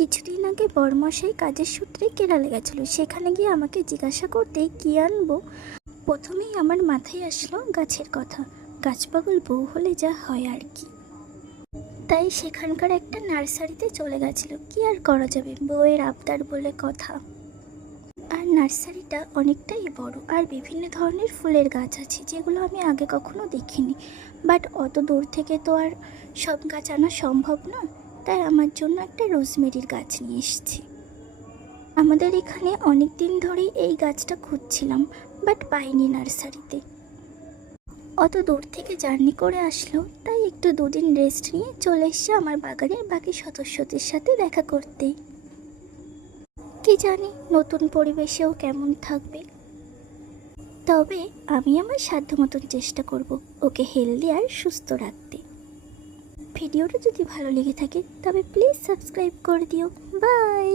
কিছুদিন আগে বড়মশাই কাজের সূত্রে কেরালে গেছিলো। সেখানে গিয়ে আমাকে জিজ্ঞাসা করতে কী আনবো, প্রথমেই আমার মাথায় আসলো গাছের কথা। গাছপাগল বউ হলে যা হয় আর কি। তাই সেখানকার একটা নার্সারিতে চলে গেছিল। কি আর করা যাবে, বউয়ের আবদার বলে কথা। আর নার্সারিটা অনেকটাই বড়, আর বিভিন্ন ধরনের ফুলের গাছ আছে যেগুলো আমি আগে কখনো দেখিনি। বাট অত দূর থেকে তো আর সব গাছ আনা সম্ভব না, তাই আমার জন্য একটা রোজমেরির গাছ নিয়ে এসেছি। আমাদের এখানে অনেক দিন ধরেই এই গাছটা খুঁজছিলাম, বাট পাইনি নার্সারিতে। অত দূর থেকে জার্নি করে আসলো, তাই একটু দুদিন রেস্ট নিয়ে চলে এসছে আমার বাগানের বাকি সদস্যদের সাথে দেখা করতে। কি জানি নতুন পরিবেশেও কেমন থাকবে, তবে আমি আমার সাধ্য মতন চেষ্টা করব ওকে হেলদি আর সুস্থ রাখতে। ভিডিওটা যদি ভালো লেগে থাকে তবে প্লিজ সাবস্ক্রাইব করে দিও। বাই।